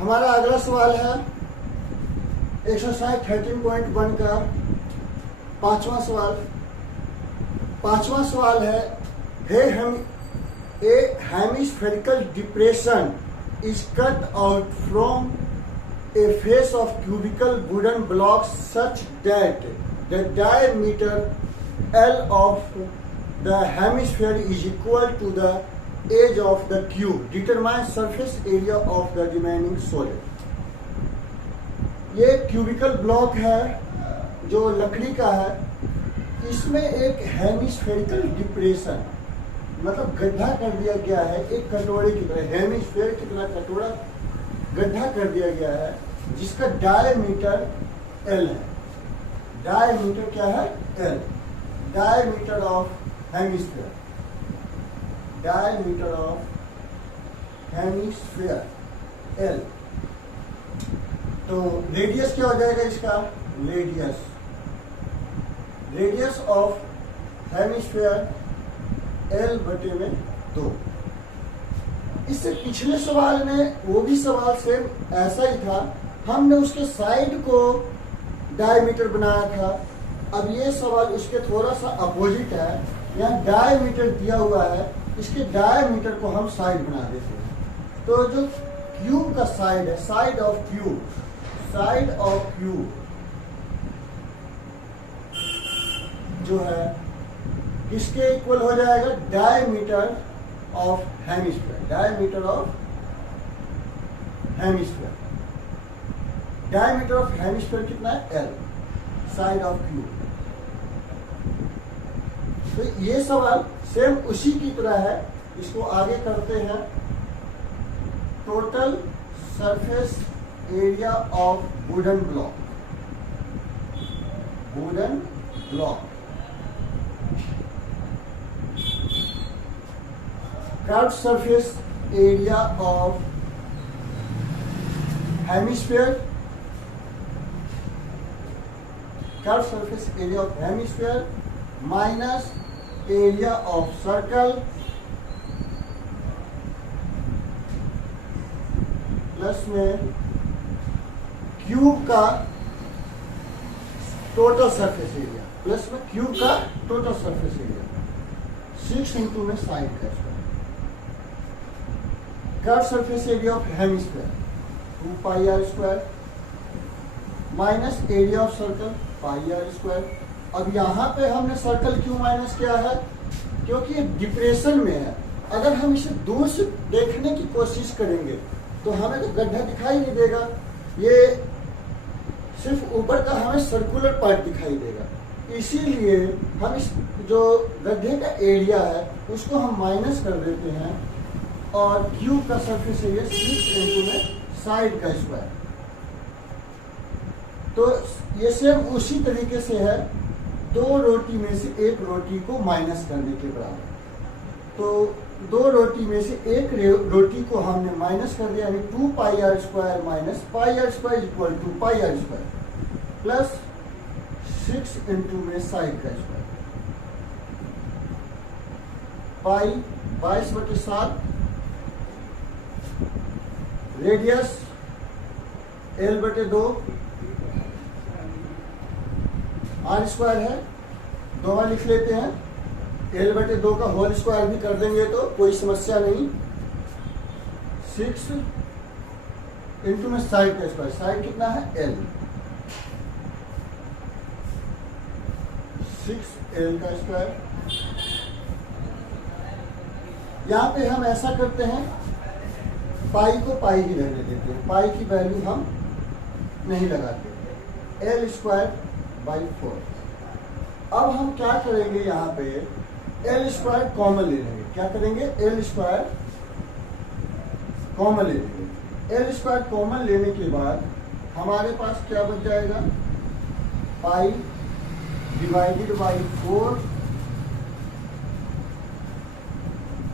हमारा अगला सवाल है एक्सरसाइज 13.1 का पांचवा सवाल है a hemispherical depression is cut out from a face of cubical wooden blocks such that the diameter L of the hemisphere is equal to the edge of the cube. Determine surface area of the remaining solid. ये cubical block है जो लकड़ी का है, इसमें एक hemispherical depression मतलब गड्ढा कर दिया गया है, एक कटोरे की तरह, हेमिस्फेयर की तरह कटोरा गड्ढा कर दिया गया है जिसका डायमीटर L है। डायमीटर क्या है? L। Diameter of hemisphere, diameter of hemisphere L। तो रेडियस क्या हो जाएगा इसका? रेडियस ऑफ हेमिस्फेयर L बटे में 2। इससे पिछले सवाल में वो भी सवाल सेम ऐसा ही था, हमने उसके साइड को डायमीटर बनाया था। अब ये सवाल उसके थोड़ा सा अपोजिट है, यहाँ डायमीटर दिया हुआ है, इसके डायमीटर को हम साइड बना देते हैं। तो जो क्यूब का साइड है, साइड ऑफ क्यूब जो है इसके इक्वल हो जाएगा diameter of hemisphere. Diameter of hemisphere कितना है? L। Side of cube. तो ये सवाल सेम उसी की तरह है, इसको आगे करते हैं। Total surface area of wooden block. Curved surface area of hemisphere. Curved surface area of hemisphere minus area of circle plus में क्यूब का टोटल सरफेस एरिया, प्लस में क्यूब का टोटल सरफेस एरिया 6 इंटू में side का curve surface area of hemisphere 2 pi R square minus area of circle pi R square. अब यहाँ पे हमने सर्कल क्यों माइनस किया है? क्योंकि ये डिप्रेशन में है। अगर हम इसे दूर से देखने की कोशिश करेंगे तो हमें तो गड्ढा दिखाई नहीं देगा, ये सिर्फ ऊपर का हमें सर्कुलर पार्ट दिखाई देगा। इसीलिए हम इस जो गड्ढे का एरिया है उसको हम माइनस कर देते हैं और क्यूब का सरफेस एरिया 6 इंटू में साइड का स्क्वायर। तो ये सेम उसी तरीके से है, 2 रोटी में से 1 रोटी को माइनस करने के बराबर। तो 2 रोटी में से 1 रोटी को हमने माइनस कर दिया, यानी 2 pi R square minus pi R square equal to pi R square plus 6 into में साइड का square. Pi 22/7 radius L/2 R square है, 2 बार लिख लेते हैं। L/2 का होल स्क्वायर भी कर देंगे तो कोई समस्या नहीं। 6 इंटू में साइड का स्क्वायर, साइड कितना है? L। 6L का स्क्वायर। यहां पे हम ऐसा करते हैं, पाई को पाई ही रहने देते हैं, पाई की वैल्यू हम नहीं लगाते। L²/4। अब हम क्या करेंगे, यहाँ पे L² कॉमन ले लेंगे। क्या करेंगे? L² कॉमन ले लेंगे। L² कॉमन लेने के बाद हमारे पास क्या बच जाएगा? पाई डिवाइडेड बाई 4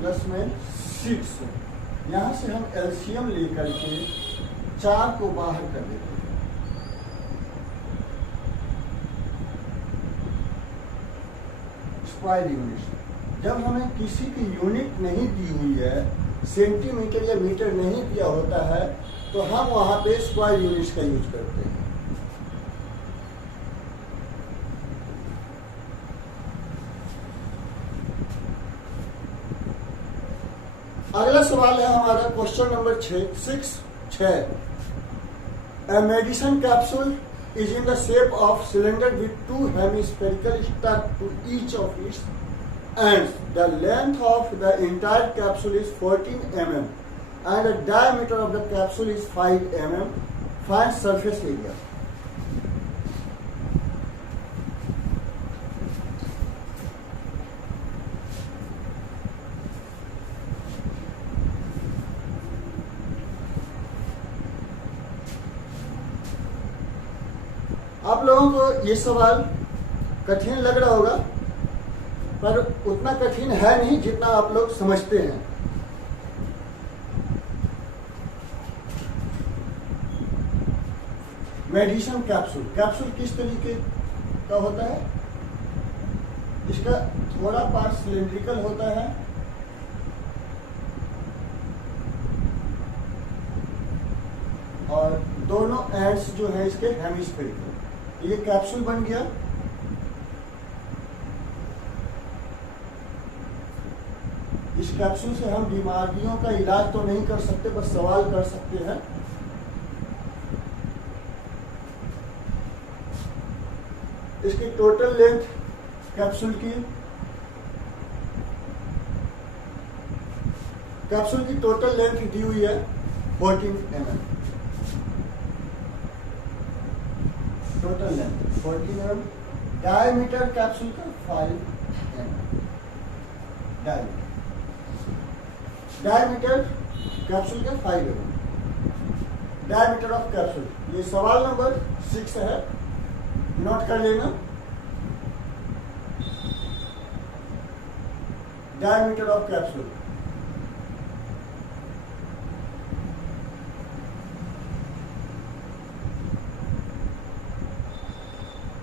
प्लस में 6। यहां से हम एलसीएम लेकर के 4 को बाहर कर देते हैं। Square unit. जब हमें किसी की यूनिट नहीं दी हुई है, सेंटीमीटर या मीटर नहीं दिया होता है, तो हम वहां पे स्क्वायर यूनिट्स का यूज करते हैं। अगला सवाल है हमारा question number 6। A medicine capsule is in the shape of cylinder with two hemispherical stuck to each of its ends. The length of the entire capsule is 14 mm and the diameter of the capsule is 5 mm. Find surface area. आप लोगों को ये सवाल कठिन लग रहा होगा, पर उतना कठिन है नहीं जितना आप लोग समझते हैं। मेडिसिन कैप्सूल, कैप्सूल किस तरीके का होता है? इसका थोड़ा पार्ट सिलेंड्रिकल होता है और दोनों एंड्स जो है इसके हेमिस्फेरिकल। ये कैप्सूल बन गया। इस कैप्सूल से हम बीमारियों का इलाज तो नहीं कर सकते, बस सवाल कर सकते हैं। इसकी टोटल लेंथ कैप्सूल की टोटल लेंथ दी हुई है 14 mm। Total length 14 mm। Diameter capsule का 5 mm। डायमीटर कैप्सूल का 5 mm। Diameter of capsule. ये सवाल नंबर 6 है, नोट कर लेना। Diameter of capsule,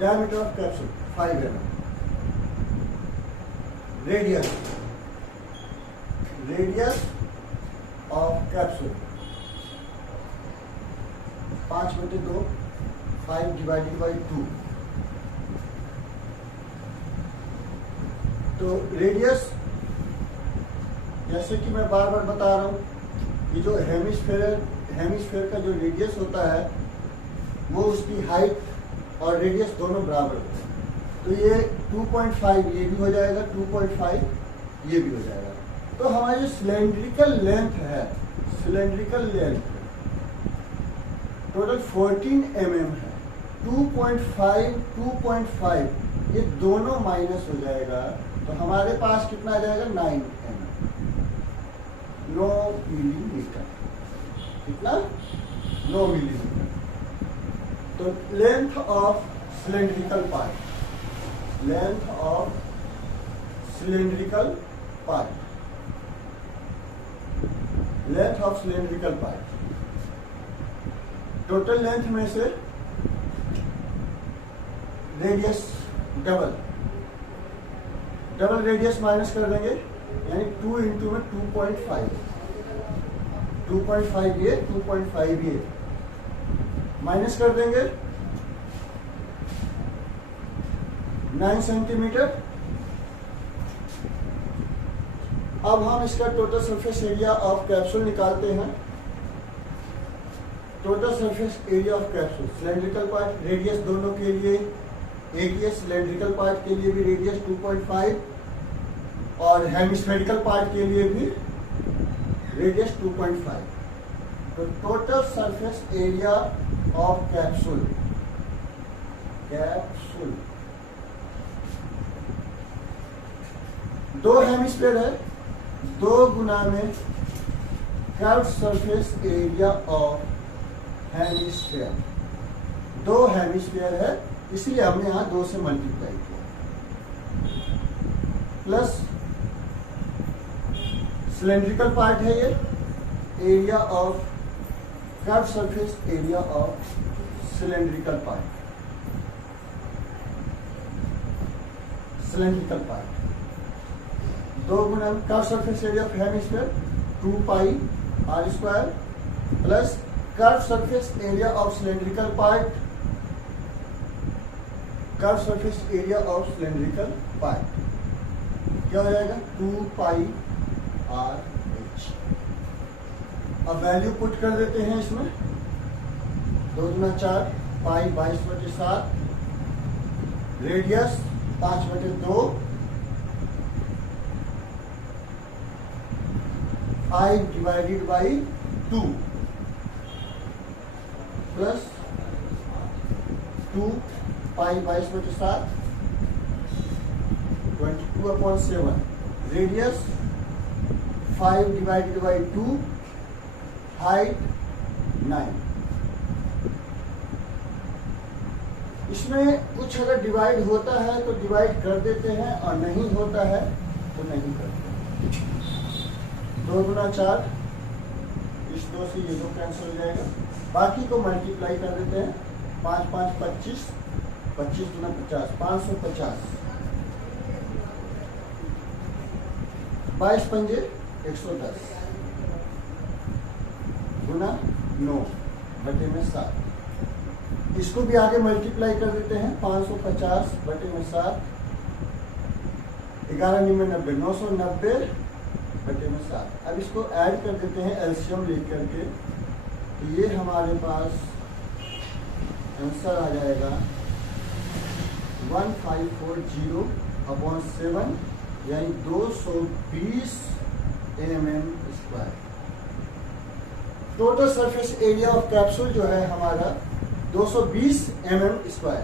diameter of capsule 5 mm. Radius of capsule 5/2, 5 divided by 2। तो रेडियस, जैसे कि मैं बार बार बता रहा हूं, ये जो हेमिस्फेयर का जो रेडियस होता है वो उसकी हाइट और रेडियस दोनों बराबर होते हैं। तो ये 2.5 ये भी हो जाएगा, 2.5 ये भी हो जाएगा। तो हमारी जो सिलेंड्रिकल लेंथ है, सिलेंड्रिकल लेंथ टोटल 14 mm है। 2.5 ये दोनों माइनस हो जाएगा, तो हमारे पास कितना आ जाएगा? 9 mm, 9 मिलीमीटर। कितना? 9 मिलीमीटर। तो length of cylindrical part, length of cylindrical part, length of cylindrical part, total length में से रेडियस डबल रेडियस माइनस कर देंगे, यानी 2 इंटू में 2.5 ये 2.5 ये माइनस कर देंगे 9 सेंटीमीटर। अब हम इसका total surface area of capsule निकालते हैं। Total surface area of capsule, cylindrical part radius दोनों के लिए एक ही है। सिलेंड्रिकल पार्ट के लिए भी रेडियस 2.5 और हेमिस्फेरिकल पार्ट के लिए भी रेडियस 2.5। तो total surface area of capsule, दो हेमिस्फीयर है, 2 गुना में curve surface area of hemisphere. 2 hemisphere है, इसलिए हमने यहां 2 से मल्टीप्लाई किया, प्लस सिलेंड्रिकल पार्ट है ये, area of curve surface area of cylindrical part, cylindrical part 2 Guna curve surface area of hemisphere 2 pi r² plus curve surface area of cylindrical part, curve surface area of cylindrical part क्या हो जाएगा 2 pi R H. अब value put कर देते हैं इसमें, 2 गुना 4 पाई 22/7, radius 5/2, 5 divided by 2 plus 2 pi 22/7, 22/7, radius 5 divided by 2, height 9। इसमें कुछ अगर डिवाइड होता है तो डिवाइड कर देते हैं और नहीं होता है तो नहीं करते। 2 गुना 4, इस 2 से ये 2 कैंसिल हो जाएगा, बाकी को मल्टीप्लाई कर देते हैं, 5 5 25, 25 गुना 50, 550, 22 पंजे 110 गुना 9 बटे में 7। इसको भी आगे मल्टीप्लाई कर देते हैं, 550 बटे में 7, 11 9 90, 990 बटे में 7। अब इसको ऐड कर देते हैं एलसीएम लेकर के, तो ये हमारे पास आंसर आ जाएगा 1540/7 यानी 220 mm²। Total surface area of capsule जो है हमारा 220 mm²।